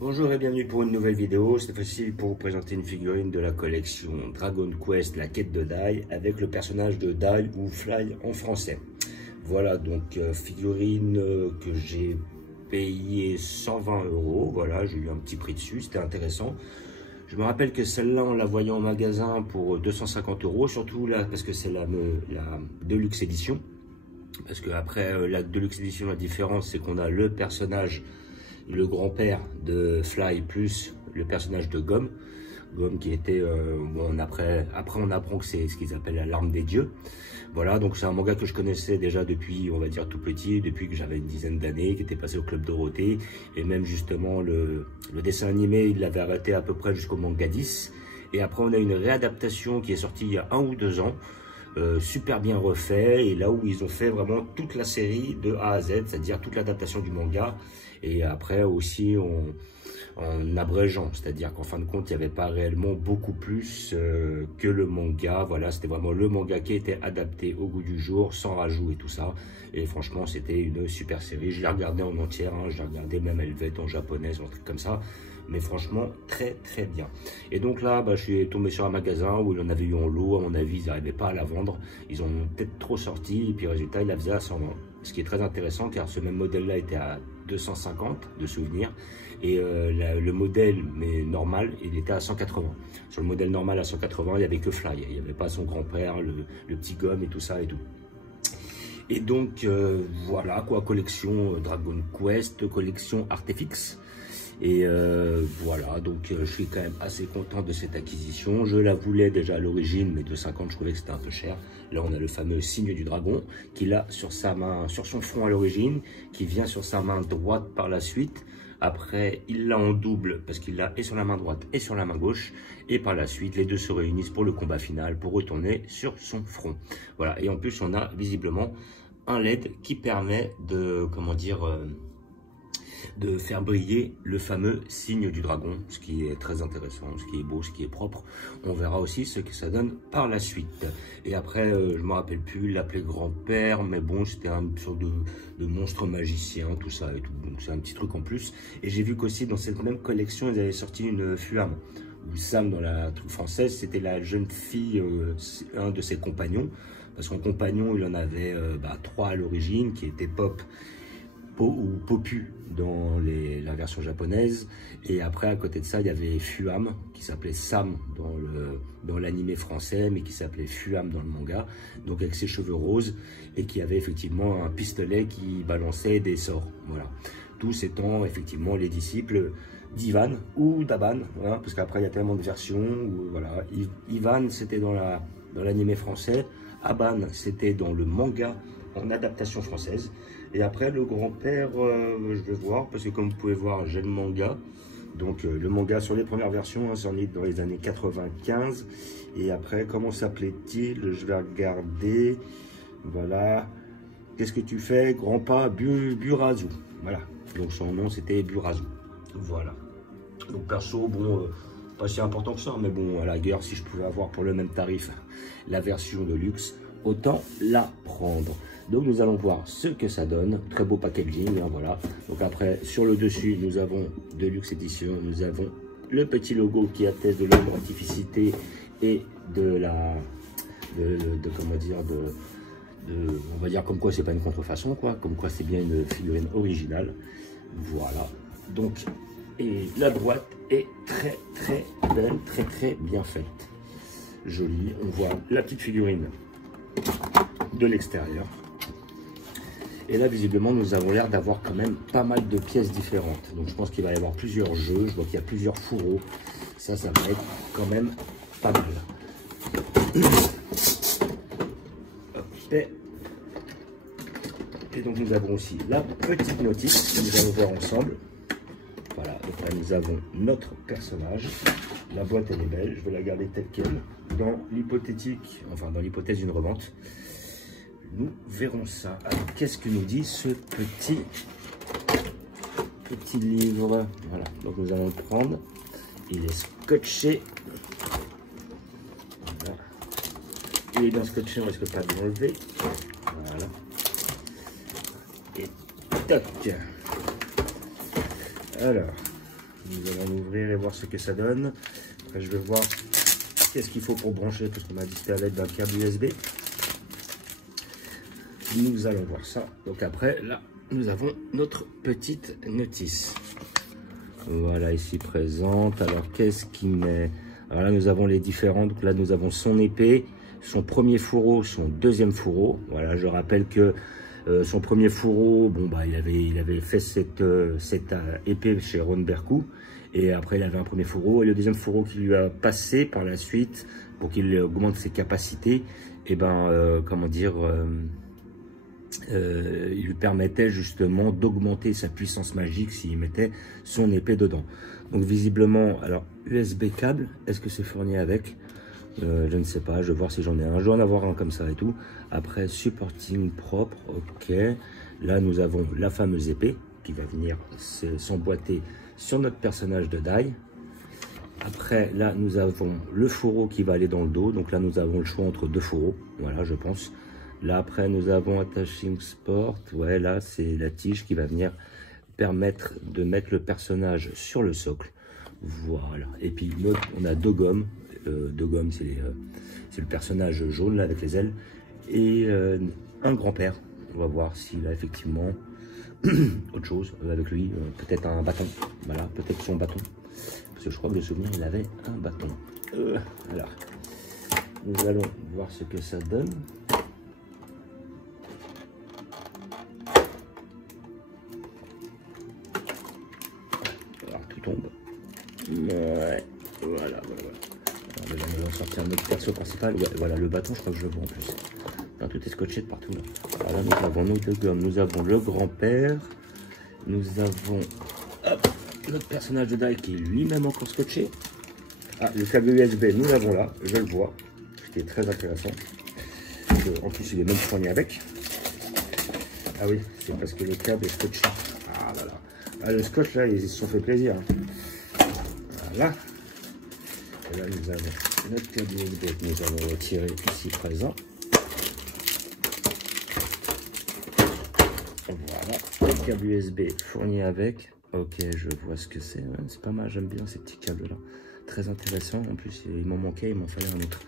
Bonjour et bienvenue pour une nouvelle vidéo, cette fois-ci pour vous présenter une figurine de la collection Dragon Quest, la quête de Dai, avec le personnage de Dai ou Fly en français. Voilà donc figurine que j'ai payé 120 €, voilà, j'ai eu un petit prix dessus, c'était intéressant. Je me rappelle que celle-là, on la voyait en magasin pour 250 €, surtout là parce que c'est la Deluxe Edition. Parce qu'après la Deluxe Edition, la différence c'est qu'on a le personnage, le grand-père de Fly plus le personnage de Gomme qui était bon, après on apprend que c'est ce qu'ils appellent la larme des dieux. Voilà, donc c'est un manga que je connaissais déjà depuis, on va dire, tout petit, depuis que j'avais une dizaine d'années, qui était passé au Club Dorothée, et même justement le dessin animé, il l'avait arrêté à peu près jusqu'au manga 10, et après on a une réadaptation qui est sortie il y a 1 ou 2 ans, super bien refait, et là où ils ont fait vraiment toute la série de A à Z, c'est-à-dire toute l'adaptation du manga, et après aussi en abrégeant, c'est-à-dire qu'en fin de compte il n'y avait pas réellement beaucoup plus que le manga. Voilà, c'était vraiment le manga qui était adapté au goût du jour, sans rajout et tout ça, et franchement c'était une super série. Je l'ai regardé en entière, hein, je l'ai regardé même Helvet en japonaise, un truc comme ça, mais franchement très très bien. Et donc là je suis tombé sur un magasin où il en avait eu en lot. À mon avis ils n'arrivaient pas à la vendre, ils ont peut-être trop sorti, et puis résultat il la faisait à 120, ce qui est très intéressant car ce même modèle là était à 250 de souvenirs, et le modèle mais normal il était à 180. Sur le modèle normal à 180 il n'y avait que Fly, il n'y avait pas son grand-père, le petit Gomme et tout ça et tout. Et donc voilà quoi, collection Dragon Quest, collection Artefix. Et voilà, donc je suis quand même assez content de cette acquisition. Je la voulais déjà à l'origine, mais 2,50 je trouvais que c'était un peu cher. Là on a le fameux signe du dragon qu'il a sur sa main, sur son front à l'origine, qui vient sur sa main droite par la suite. Après il l'a en double parce qu'il l'a et sur la main droite et sur la main gauche. Et par la suite les deux se réunissent pour le combat final, pour retourner sur son front. Voilà, et en plus on a visiblement un LED qui permet de, comment dire, de faire briller le fameux signe du dragon, ce qui est très intéressant, ce qui est beau, ce qui est propre. On verra aussi ce que ça donne par la suite. Et après, je me rappelle plus, il l'appelait grand-père, mais bon, c'était une sorte de monstre magicien, tout ça et tout. Donc c'est un petit truc en plus. Et j'ai vu qu'aussi dans cette même collection, ils avaient sorti une Fuam, où Sam, dans la troupe française, c'était la jeune fille, un de ses compagnons. Parce qu'en compagnon, il en avait 3 à l'origine, qui étaient Pop ou Popu dans la version japonaise, et après à côté de ça il y avait Fuam qui s'appelait Sam dans l'animé français, mais qui s'appelait Fuam dans le manga, donc avec ses cheveux roses, et qui avait effectivement un pistolet qui balançait des sorts. Voilà, tous étant effectivement les disciples d'Ivan ou d'Aban, voilà, parce qu'après il y a tellement de versions où, voilà, Ivan c'était dans l'animé français, Aban c'était dans le manga en adaptation française. Et après le grand-père, je vais voir, parce que comme vous pouvez voir j'ai le manga. Donc le manga sur les premières versions, hein, c'en est dans les années 95. Et après, comment s'appelait-il? Je vais regarder. Voilà. Qu'est-ce que tu fais, grand-pa? Burazu. Voilà. Donc son nom c'était Burazu. Voilà. Donc perso, bon, pas si important que ça, mais bon, à la guerre, si je pouvais avoir pour le même tarif la version de luxe, autant la prendre. Donc nous allons voir ce que ça donne. Très beau packaging, hein, voilà. Donc après, sur le dessus, nous avons Deluxe Edition, nous avons le petit logo qui atteste de l'authenticité et de comment dire, on va dire comme quoi c'est pas une contrefaçon, quoi, comme quoi c'est bien une figurine originale. Voilà. Donc, et la boîte est très très belle, très très bien faite. Jolie. On voit la petite figurine de l'extérieur. Et là, visiblement, nous avons l'air d'avoir quand même pas mal de pièces différentes. Donc, je pense qu'il va y avoir plusieurs jeux. Je vois qu'il y a plusieurs fourreaux. Ça va être quand même pas mal. Hop. Et donc, nous avons aussi la petite notice que nous allons voir ensemble. Voilà, donc là, nous avons notre personnage. La boîte, elle est belle. Je vais la garder telle qu'elle. Dans l'hypothétique, enfin, dans l'hypothèse d'une revente, nous verrons ça. Alors, qu'est-ce que nous dit ce petit livre? Voilà, donc nous allons le prendre. Il est scotché. Voilà. Il est bien scotché, on risque pas de l'enlever. Voilà. Et toc. Alors, Nous allons l'ouvrir et voir ce que ça donne. Après, je vais voir qu'est-ce qu'il faut pour brancher, parce qu'on m'a dit que c'était à l'aide d'un câble USB. Nous allons voir ça. Donc après, là, nous avons notre petite notice. Voilà, ici présente. Alors, qu'est-ce qu'il met? Alors là, nous avons les différents. Donc là, nous avons son épée, son premier fourreau, son deuxième fourreau. Voilà, je rappelle que son premier fourreau, bon bah, il avait fait cette épée chez Ron Berkou. Et après, il avait un premier fourreau. Et le deuxième fourreau qui lui a passé par la suite, pour qu'il augmente ses capacités, et ben, comment dire... il lui permettait justement d'augmenter sa puissance magique s'il mettait son épée dedans. Donc visiblement, alors USB câble, est-ce que c'est fourni avec? Je ne sais pas, je vais voir si j'en ai un. Je vais en avoir un comme ça et tout. Après, supporting propre, ok. Là, nous avons la fameuse épée qui va venir s'emboîter sur notre personnage de Dai. Après, là, nous avons le fourreau qui va aller dans le dos. Donc là, nous avons le choix entre deux fourreaux. Voilà, je pense. Là, après, nous avons Attaching Sport. Ouais, là, c'est la tige qui va venir permettre de mettre le personnage sur le socle. Voilà. Et puis, on a deux gommes. Deux gommes, c'est le personnage jaune, là, avec les ailes. Et un grand-père. On va voir s'il a effectivement autre chose avec lui. Peut-être un bâton. Voilà, peut-être son bâton. Parce que je crois que le souvenir, il avait un bâton. Alors, nous allons voir ce que ça donne. Tombe. Ouais, voilà. Alors, déjà, nous allons sortir notre perso principal. Ouais, voilà, le bâton, je crois que je le vois en plus. Enfin, tout est scotché de partout là. Voilà, nous avons nos deux gommes. Nous avons le grand-père. Nous avons notre personnage de Dai qui est lui-même encore scotché. Ah, le câble USB, nous l'avons là. Je le vois. Ce qui est très intéressant. En plus, il est même fourni avec. Ah oui, c'est parce que le câble est scotché. Ah là là. Ah, le scotch là, ils se sont fait plaisir. Voilà. Et là, nous avons notre câble USB que nous allons retirer ici présent. Voilà. Le câble USB fourni avec. Ok, je vois ce que c'est. C'est pas mal, j'aime bien ces petits câbles là. Très intéressant. En plus, il m'en manquait, il m'en fallait un autre.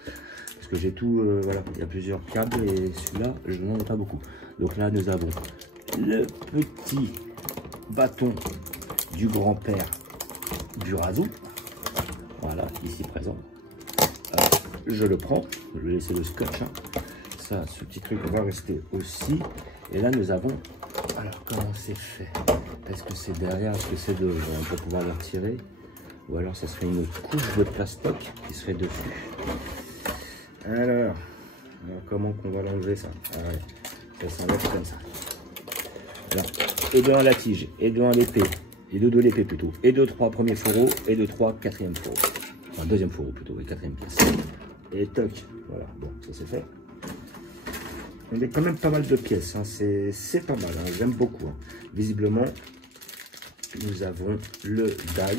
Parce que j'ai tout, voilà, il y a plusieurs câbles et celui-là, je n'en ai pas beaucoup. Donc là, nous avons le petit bâton du grand-père du Razou. Voilà, ici présent. Je le prends, je vais laisser le scotch. Hein. Ça, ce petit truc va rester aussi. Et là, nous avons... Alors, comment c'est fait? Est-ce que c'est derrière? Est-ce que c'est devant? On peut pouvoir le retirer. Ou alors, ça serait une couche de plastoc qui serait dessus. Alors comment qu'on va l'enlever ça? Ah ouais, ça s'enlève comme ça. Alors, et devant la tige, et devant l'épée, et de l'épée plutôt, et de 3 premiers fourreaux, et de 3 quatrième fourreaux. Enfin, deuxième fourreau plutôt, et quatrième pièce. Et toc, voilà, bon, ça c'est fait. On a quand même pas mal de pièces, hein. C'est pas mal, hein. J'aime beaucoup. Hein. Visiblement, nous avons le Dai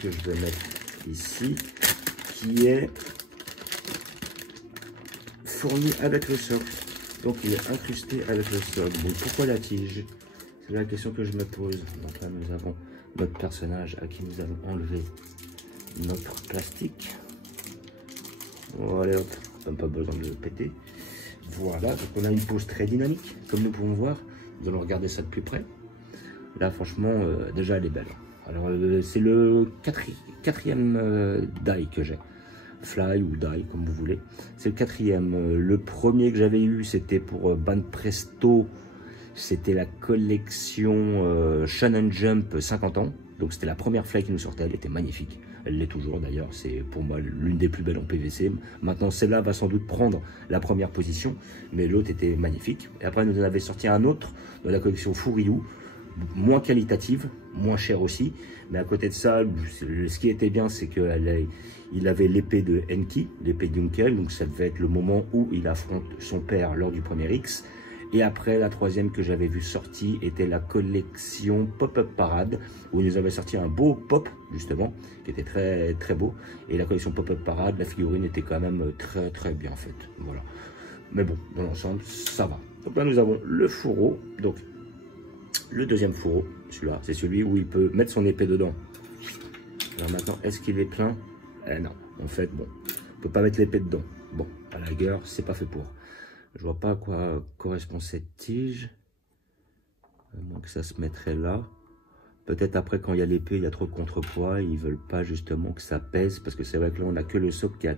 que je vais mettre ici, qui est fourni avec le socle. Donc il est incrusté avec le socle. Bon, pourquoi la tige? C'est la question que je me pose. Donc là, nous avons notre personnage à qui nous avons enlevé notre plastique. Voilà, hop, on n'a pas besoin de le péter. Voilà, donc on a une pose très dynamique, comme nous pouvons voir. Nous allons regarder ça de plus près. Là, franchement, déjà, elle est belle. Alors, c'est le quatrième Dai que j'ai. Fly ou Dai, comme vous voulez. C'est le quatrième. Le premier que j'avais eu, c'était pour Banpresto. C'était la collection Shonen Jump 50 ans. Donc, c'était la première Fly qui nous sortait. Elle était magnifique. Elle l'est toujours d'ailleurs. C'est pour moi l'une des plus belles en PVC. Maintenant, celle-là va sans doute prendre la première position. Mais l'autre était magnifique. Et après, nous en avait sorti un autre de la collection Furyu. Moins qualitative, moins cher aussi. Mais à côté de ça, ce qui était bien, c'est qu'il avait l'épée de Enki, l'épée d'Unkel. Donc ça devait être le moment où il affronte son père lors du premier X. Et après, la troisième que j'avais vue sortie était la collection Pop-Up Parade, où ils nous avaient sorti un beau pop, justement, qui était très très beau. Et la collection Pop-Up Parade, la figurine était quand même très très bien faite. Voilà. Mais bon, dans l'ensemble, ça va. Donc là, nous avons le fourreau. Donc, le deuxième fourreau, celui-là, c'est celui où il peut mettre son épée dedans Alors maintenant, est-ce qu'il est plein? Non, en fait, bon, on peut pas mettre l'épée dedans. Bon, à la gueule, c'est pas fait pour. Je vois pas à quoi correspond cette tige. À moins que ça se mettrait là. Peut-être après, quand il y a l'épée, il y a trop de contrepoids. Ils veulent pas justement que ça pèse. Parce que c'est vrai que là, on n'a que le socle qui est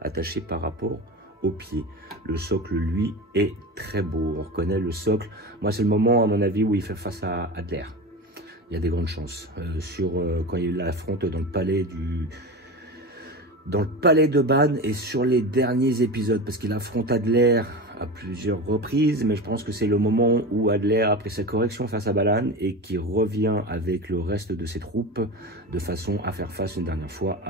attaché par rapport au pied. Le socle, lui, est très beau. On reconnaît le socle. Moi, c'est le moment, à mon avis, où il fait face à Adler. Il y a des grandes chances. Quand il l'affronte dans le palais de Ban et sur les derniers épisodes, parce qu'il affronte Adler à plusieurs reprises, mais je pense que c'est le moment où Adler a pris sa correction face à Balan et qui revient avec le reste de ses troupes de façon à faire face une dernière fois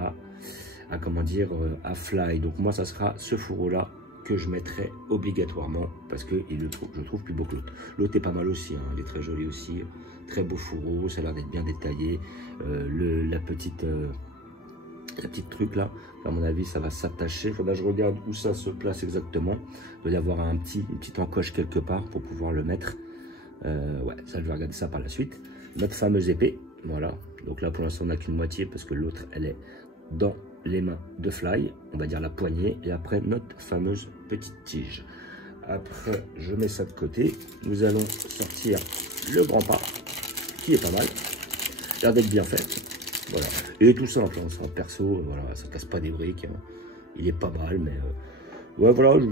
à Fly. Donc moi, ça sera ce fourreau-là que je mettrai obligatoirement parce que je le trouve plus beau que l'autre. L'autre est pas mal aussi, hein, il est très joli aussi, très beau fourreau, ça a l'air d'être bien détaillé. La petite truc là, à mon avis ça va s'attacher. Faudra que je regarde où ça se place exactement. Il doit y avoir une petite encoche quelque part pour pouvoir le mettre. Ouais, ça je vais regarder ça par la suite. Notre fameuse épée, voilà. Donc là pour l'instant on n'a qu'une moitié parce que l'autre elle est dans les mains de Fly, on va dire la poignée, et après notre fameuse petite tige. Après je mets ça de côté. Nous allons sortir le grand pas qui est pas mal, l'air d'être bien fait. Voilà, et tout simple, hein, c'est un perso, voilà, ça casse pas des briques, hein. Il est pas mal, mais ouais, voilà,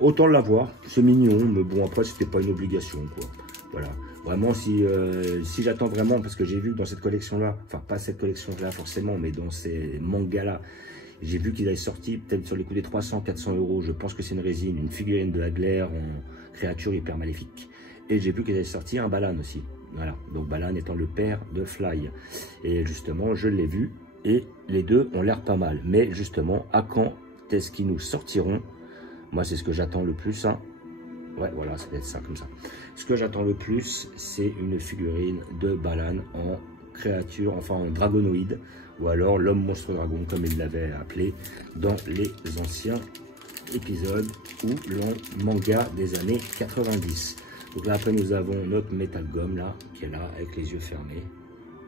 autant l'avoir, c'est mignon, mais bon, après, c'était pas une obligation, quoi. Voilà, vraiment, si j'attends vraiment, parce que j'ai vu dans cette collection-là, enfin, pas cette collection-là forcément, mais dans ces mangas-là, j'ai vu qu'ils avaient sorti, peut-être sur les coups des 300-400 €, je pense que c'est une résine, une figurine de Adler en créature hyper maléfique. Et j'ai vu qu'ils avaient sorti un Balan aussi. Voilà, donc Balan étant le père de Fly. Et justement, je l'ai vu, et les deux ont l'air pas mal. Mais justement, à quand est-ce qu'ils nous sortiront? Moi, c'est ce que j'attends le plus. Hein. Ouais, voilà, ça va être ça, comme ça. Ce que j'attends le plus, c'est une figurine de Balan en créature, enfin en dragonoïde, ou alors l'homme monstre dragon, comme il l'avait appelé dans les anciens épisodes ou le manga des années 90. Donc là, après, nous avons notre Metal Gomme, là, qui est là, avec les yeux fermés.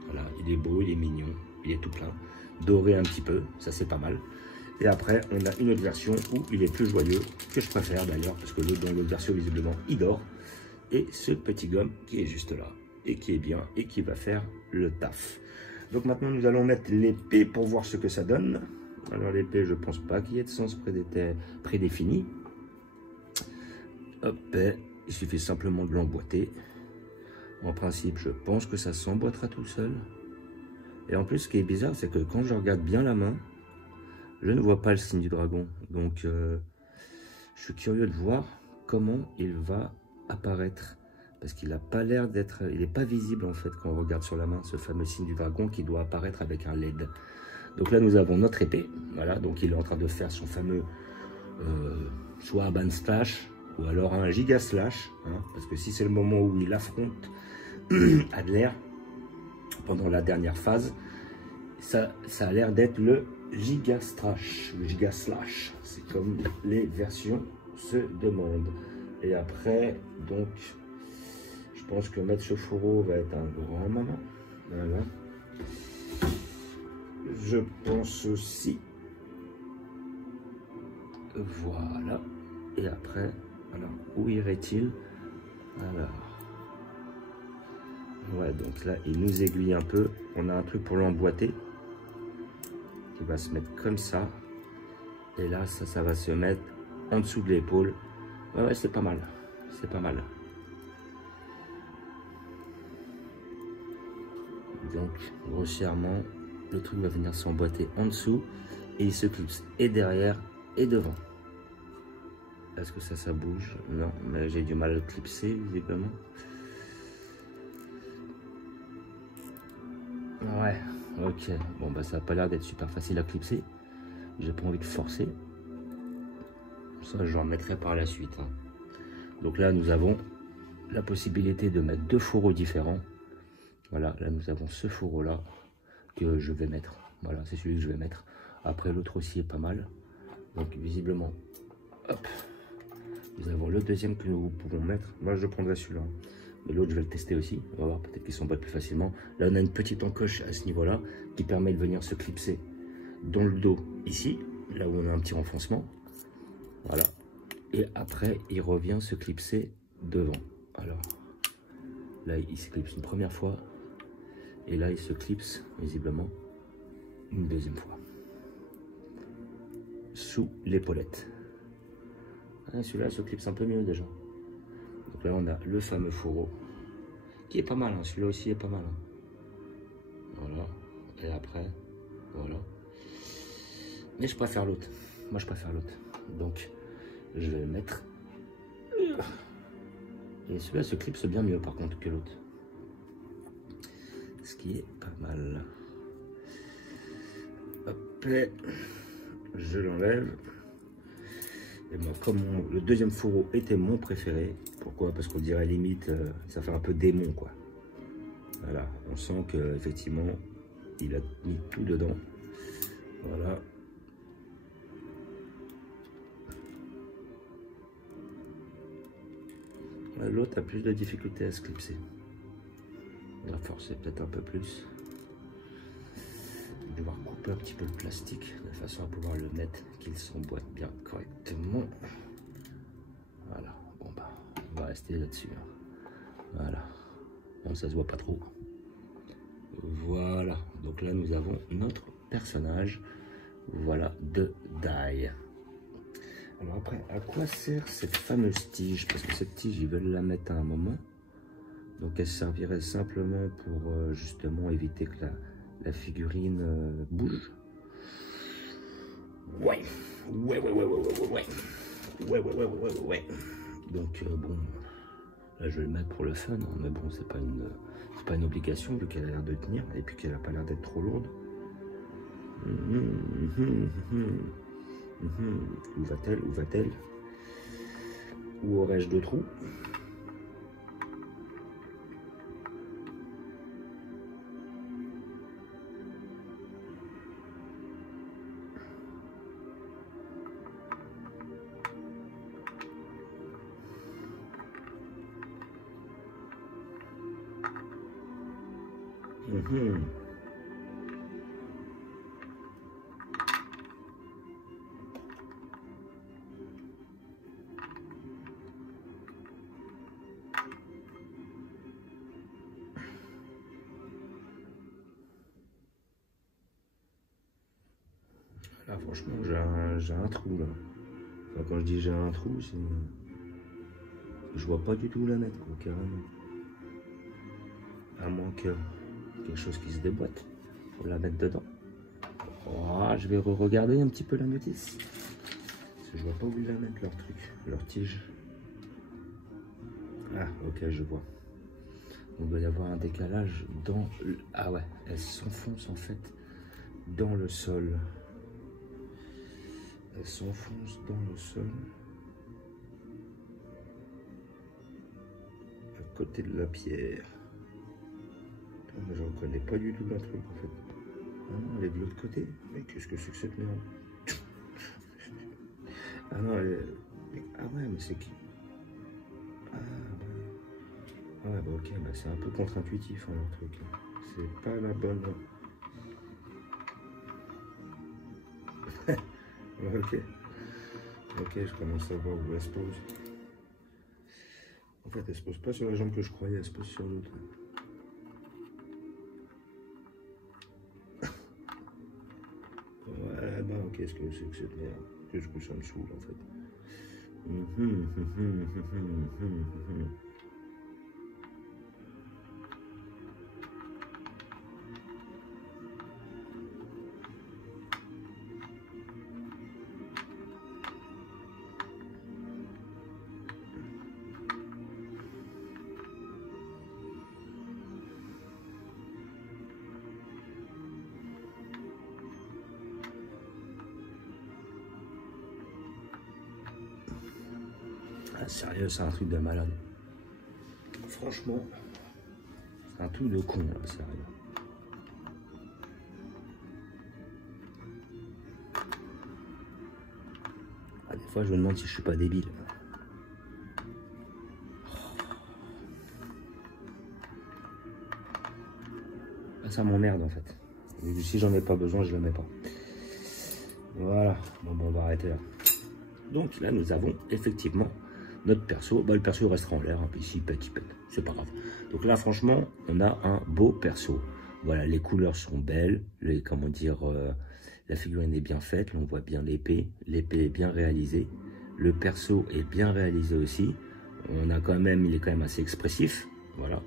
Voilà, il est beau, il est mignon, il est tout plein. Doré un petit peu, ça c'est pas mal. Et après, on a une autre version où il est plus joyeux, que je préfère d'ailleurs, parce que dans l'autre version, visiblement, il dort. Et ce petit gomme qui est juste là, et qui est bien, et qui va faire le taf. Donc maintenant, nous allons mettre l'épée pour voir ce que ça donne. Alors l'épée, je pense pas qu'il y ait de sens prédéfini. Hop, il suffit simplement de l'emboîter. En principe, je pense que ça s'emboîtera tout seul. Et en plus, ce qui est bizarre, c'est que quand je regarde bien la main, je ne vois pas le signe du dragon. Donc, je suis curieux de voir comment il va apparaître. Parce qu'il n'a pas l'air d'être... Il n'est pas visible, en fait, quand on regarde sur la main, ce fameux signe du dragon qui doit apparaître avec un LED. Donc là, nous avons notre épée. Voilà, donc il est en train de faire son fameux... soit un ban slash, ou alors un giga slash, hein, parce que si c'est le moment où il affronte Adler pendant la dernière phase, ça a l'air d'être le giga slash, c'est comme les versions se demandent. Et après, donc, je pense que mettre ce fourreau va être un grand moment. Voilà. Je pense aussi, voilà. Et après, alors, où irait-il? Alors, ouais, donc là, il nous aiguille un peu. On a un truc pour l'emboîter qui va se mettre comme ça. Et là, ça va se mettre en dessous de l'épaule. Ouais, c'est pas mal. C'est pas mal. Donc, grossièrement, le truc va venir s'emboîter en dessous. Et il se clipse et derrière et devant. Est-ce que ça bouge? Non, mais j'ai du mal à le clipser, visiblement. Ouais, ok. Bon, bah ça n'a pas l'air d'être super facile à clipser. J'ai pas envie de forcer. Ça, j'en mettrai par la suite. Hein. Donc là, nous avons la possibilité de mettre deux fourreaux différents. Voilà, là, nous avons ce fourreau-là que je vais mettre. Voilà, c'est celui que je vais mettre. Après, l'autre aussi est pas mal. Donc, visiblement, hop. Nous avons le deuxième que nous pouvons mettre. Moi, je prendrai celui-là. Mais l'autre, je vais le tester aussi. On va voir, peut-être qu'il s'emboîte plus facilement. Là, on a une petite encoche à ce niveau-là qui permet de venir se clipser dans le dos ici, là où on a un petit renfoncement. Voilà. Et après, il revient se clipser devant. Alors, là, il se clipse une première fois. Et là, il se clipse, visiblement, une deuxième fois. Sous l'épaulette. Ah, celui-là se clipse un peu mieux déjà. Donc là, on a le fameux fourreau. Qui est pas mal, hein. Celui-là aussi est pas mal. Hein. Voilà. Et après, voilà. Mais je préfère l'autre. Moi, je préfère l'autre. Donc, je vais le mettre. Et celui-là se clipse bien mieux, par contre, que l'autre. Ce qui est pas mal. Hop, je l'enlève. Et moi, comme le deuxième fourreau était mon préféré, pourquoi? Parce qu'on dirait limite, ça fait un peu démon, quoi. Voilà, on sent qu'effectivement, il a mis tout dedans. Voilà. L'autre a plus de difficulté à se clipser. On va forcer peut-être un peu plus. Je vais devoir couper un petit peu le plastique de façon à pouvoir le mettre, qu'il s'emboîte bien correctement. Voilà, bon bah, on va rester là-dessus. Voilà, bon, ça se voit pas trop. Voilà, donc là nous avons notre personnage, voilà, de Die. Alors après, à quoi sert cette fameuse tige? Parce que cette tige, ils veulent la mettre à un moment. Donc elle servirait simplement pour justement éviter que la figurine bouge. Ouais. Donc bon, là je vais le mettre pour le fun, hein, mais bon, c'est pas une obligation vu qu'elle a l'air de tenir et puis qu'elle a pas l'air d'être trop lourde. Où va-t-elle? Où va-t-elle? Où aurais-je deux trous? Là, franchement, j'ai un trou là. Enfin, quand je dis j'ai un trou, c'est. Je vois pas du tout où la mettre, quoi, carrément. À moins que quelque chose qui se déboîte pour la mettre dedans. Oh, je vais re-regarder un petit peu la notice. Parce que je vois pas où ils la mettent, leur truc, leur tige. Ah, ok, je vois. Il doit y avoir un décalage dans... Ah ouais, elle s'enfonce en fait dans le sol. Elle s'enfonce dans le sol. À côté de la pierre. Je ne reconnais pas du tout le truc en fait. Ah non, elle est de l'autre côté. Mais qu'est-ce que c'est que cette merde? Ah non, elle est... Ah ouais, mais c'est qui? Ah bah... Ah ouais, bah ok, bah c'est un peu contre-intuitif hein, le truc. C'est pas la bonne... Ok. Ok, je commence à voir où elle se pose. En fait, elle se pose pas sur la jambe que je croyais, elle se pose sur l'autre. Ouais, bah ok, qu'est-ce que c'est que cette merde? Qu'est-ce que ça me saoule en fait? Ah, sérieux, c'est un truc de malade. Franchement, c'est un truc de con, là, sérieux. Ah, des fois, je me demande si je suis pas débile. ça m'emmerde en fait. Et si j'en ai pas besoin, je le mets pas. Voilà, bon, on va arrêter là. Donc là, nous avons effectivement notre perso. Bah, le perso restera en l'air, hein, puis s'il pète, il pète. C'est pas grave. Donc là, franchement, on a un beau perso. Voilà, les couleurs sont belles. Comment dire, la figurine est bien faite. Là, on voit bien l'épée. L'épée est bien réalisée. Le perso est bien réalisé aussi. Il est quand même assez expressif. Voilà.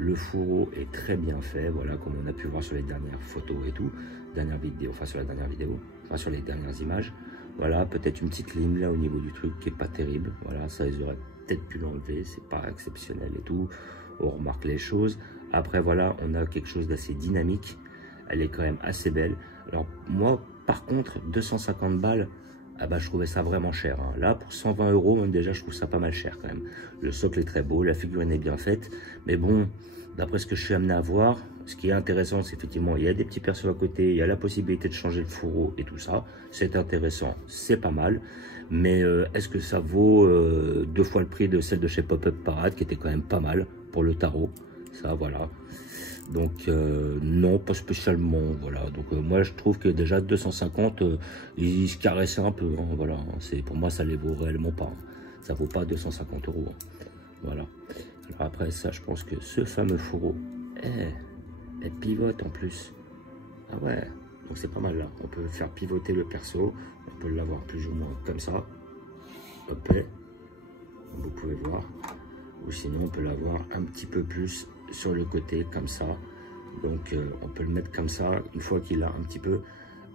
Le fourreau est très bien fait. Voilà, comme on a pu voir sur les dernières photos et tout. Sur la dernière vidéo. Enfin, sur les dernières images. Voilà, peut-être une petite ligne là au niveau du truc qui est pas terrible. Voilà, ça ils auraient peut-être pu l'enlever, c'est pas exceptionnel et tout. On remarque les choses. Après voilà, on a quelque chose d'assez dynamique. Elle est quand même assez belle. Alors moi, par contre, 250 balles, ah bah, je trouvais ça vraiment cher. Hein. Là, pour 120 €, même déjà, je trouve ça pas mal cher quand même. Le socle est très beau, la figurine est bien faite. Mais bon, d'après ce que je suis amené à voir, ce qui est intéressant, c'est effectivement, il y a des petits persos à côté, il y a la possibilité de changer le fourreau et tout ça. C'est intéressant, c'est pas mal. Mais est-ce que ça vaut 2 fois le prix de celle de chez Pop-Up Parade, qui était quand même pas mal pour le tarot? Ça, voilà. Donc, non, pas spécialement, voilà. Donc, moi, je trouve que déjà 250, ils se caressaient un peu, hein, voilà. Pour moi, ça les vaut réellement pas. Hein. Ça vaut pas 250 €. Hein. Voilà. Alors après ça, je pense que ce fameux fourreau, elle pivote en plus. Ah ouais, donc c'est pas mal là. On peut faire pivoter le perso. On peut l'avoir plus ou moins comme ça. Hop, comme vous pouvez voir. Ou sinon, on peut l'avoir un petit peu plus sur le côté, comme ça. Donc, on peut le mettre comme ça, une fois qu'il a un petit peu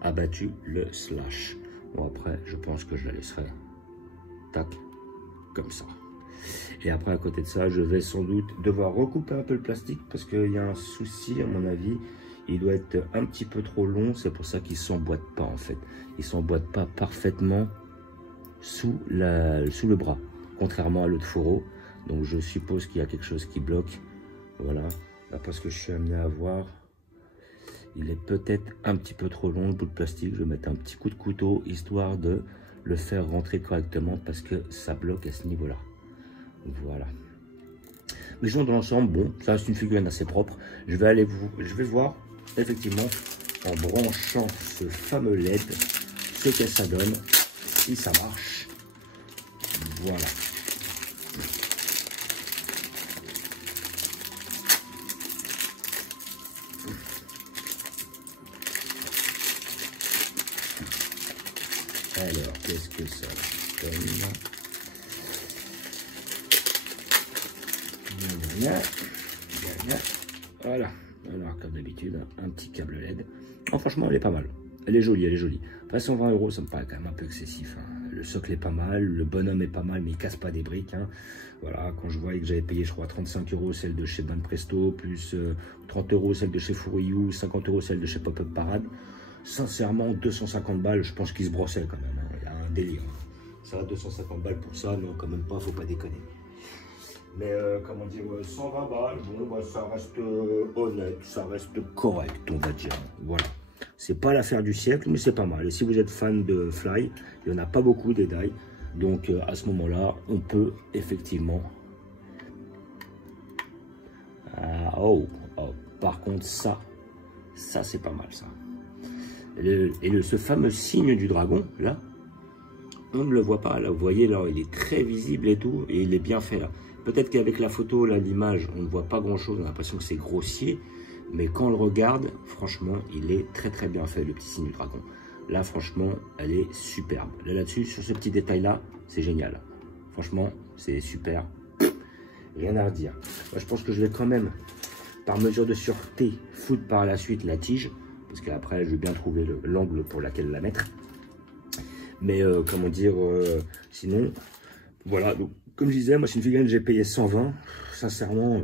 abattu le slash. Bon, après, je pense que je la laisserai, tac, comme ça. Et après, à côté de ça, je vais sans doute devoir recouper un peu le plastique, parce qu'il y a un souci, à mon avis. Il doit être un petit peu trop long, c'est pour ça qu'il ne s'emboîte pas, en fait. Il ne s'emboîte pas parfaitement sous le bras, contrairement à l'autre fourreau. Donc je suppose qu'il y a quelque chose qui bloque. Voilà, d'après ce que je suis amené à voir, il est peut-être un petit peu trop long le bout de plastique. Je vais mettre un petit coup de couteau histoire de le faire rentrer correctement parce que ça bloque à ce niveau-là. Voilà. Mais sinon dans l'ensemble, bon, ça reste une figurine assez propre. Je vais voir effectivement en branchant ce fameux LED ce que ça donne, si ça marche. Voilà. Alors, qu'est-ce que ça donne? Voilà. Alors, comme d'habitude, un petit câble LED. Oh, franchement, elle est pas mal. Elle est jolie, elle est jolie. Après, 120 €, ça me paraît quand même un peu excessif. Hein. Le socle est pas mal, le bonhomme est pas mal, mais il casse pas des briques. Hein. Voilà, quand je voyais que j'avais payé, je crois, 35 € celle de chez Banpresto, plus 30 € celle de chez Furiou, 50 € celle de chez Pop-Up Parade. Sincèrement, 250 balles, je pense qu'il se brossait quand même. Hein. Il y a un délire. Ça, 250 balles pour ça, non, quand même pas, faut pas déconner. Mais comment dire, 120 balles, bon, bah, ça reste honnête, ça reste correct, on va dire. Voilà. C'est pas l'affaire du siècle, mais c'est pas mal. Et si vous êtes fan de Fly, il n'y en a pas beaucoup des die. Donc à ce moment-là, on peut effectivement... par contre, ça c'est pas mal, ça. Ce fameux signe du dragon, là, on ne le voit pas. Là, vous voyez, là, il est très visible et tout, et il est bien fait, là. Peut-être qu'avec la photo, là, l'image, on ne voit pas grand-chose, on a l'impression que c'est grossier. Mais quand on le regarde, franchement, il est très très bien fait, le petit signe du dragon. Là, franchement, elle est superbe. Là-dessus, sur ce petit détail-là, c'est génial. Franchement, c'est super. Rien à redire. Moi, je pense que je vais quand même, par mesure de sûreté, foutre par la suite la tige. Parce qu'après, je vais bien trouver l'angle pour laquelle la mettre. Mais, comment dire, sinon, voilà. Donc, comme je disais, moi, c'est une figurine que j'ai payé 120. Sincèrement...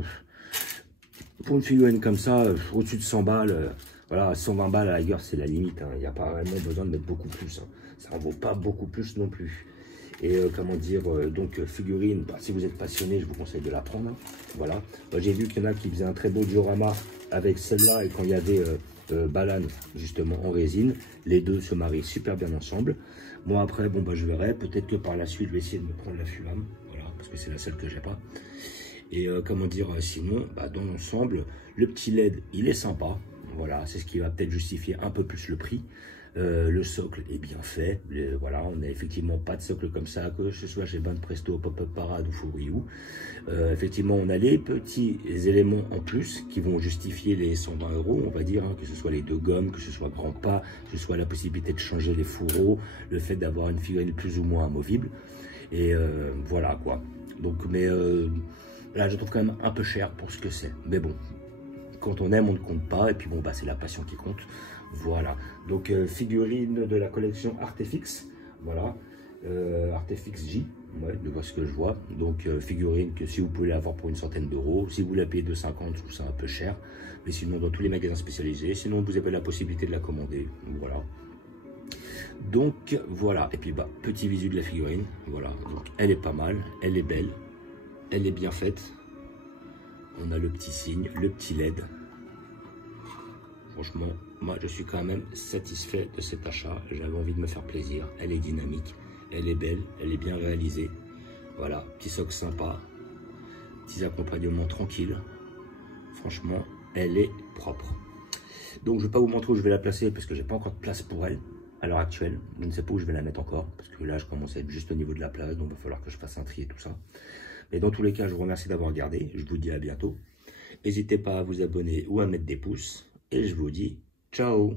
Pour une figurine comme ça, au-dessus de 100 balles, voilà, 120 balles à la rigueur, c'est la limite. Hein. Il n'y a pas vraiment besoin de mettre beaucoup plus. Hein. Ça ne vaut pas beaucoup plus non plus. Et comment dire, donc figurine, bah, si vous êtes passionné, je vous conseille de la prendre. Hein. Voilà. J'ai vu qu'il y en a qui faisaient un très beau diorama avec celle-là et quand il y avait Balan justement en résine. Les deux se marient super bien ensemble. Moi après, bon bah je verrai. Peut-être que par la suite, je vais essayer de me prendre la Fulam. Voilà, parce que c'est la seule que j'ai pas. Et comment dire, sinon, bah, dans l'ensemble, le petit LED, il est sympa. Voilà, c'est ce qui va peut-être justifier un peu plus le prix. Le socle est bien fait. Voilà, on n'a effectivement pas de socle comme ça, que ce soit chez Banpresto, Pop-Up Parade ou Furiou. Effectivement, on a les petits éléments en plus qui vont justifier les 120 €, on va dire, hein, que ce soit les 2 gommes, que ce soit grand pas, que ce soit la possibilité de changer les fourreaux, le fait d'avoir une figurine plus ou moins amovible. Et voilà quoi. Donc, mais là, je trouve quand même un peu cher pour ce que c'est. Mais bon, quand on aime, on ne compte pas. Et puis bon, bah, c'est la passion qui compte. Voilà. Donc, figurine de la collection Artefix. Voilà. Artefix J. Ouais, de voir ce que je vois. Donc, figurine que si vous pouvez l'avoir pour une centaine d'euros. Si vous la payez 2,50, je trouve ça un peu cher. Mais sinon, dans tous les magasins spécialisés. Sinon, vous avez la possibilité de la commander. Voilà. Donc voilà, et puis bah, petit visu de la figurine, voilà, donc elle est pas mal, elle est belle, elle est bien faite, on a le petit signe, le petit LED, franchement, moi je suis quand même satisfait de cet achat, j'avais envie de me faire plaisir, elle est dynamique, elle est belle, elle est bien réalisée, voilà, petit socle sympa, petits accompagnements tranquilles, franchement, elle est propre. Donc je ne vais pas vous montrer où je vais la placer parce que j'ai pas encore de place pour elle. À l'heure actuelle, je ne sais pas où je vais la mettre encore, parce que là, je commence à être juste au niveau de la place, donc il va falloir que je fasse un tri et tout ça. Mais dans tous les cas, je vous remercie d'avoir regardé, je vous dis à bientôt. N'hésitez pas à vous abonner ou à mettre des pouces, et je vous dis ciao!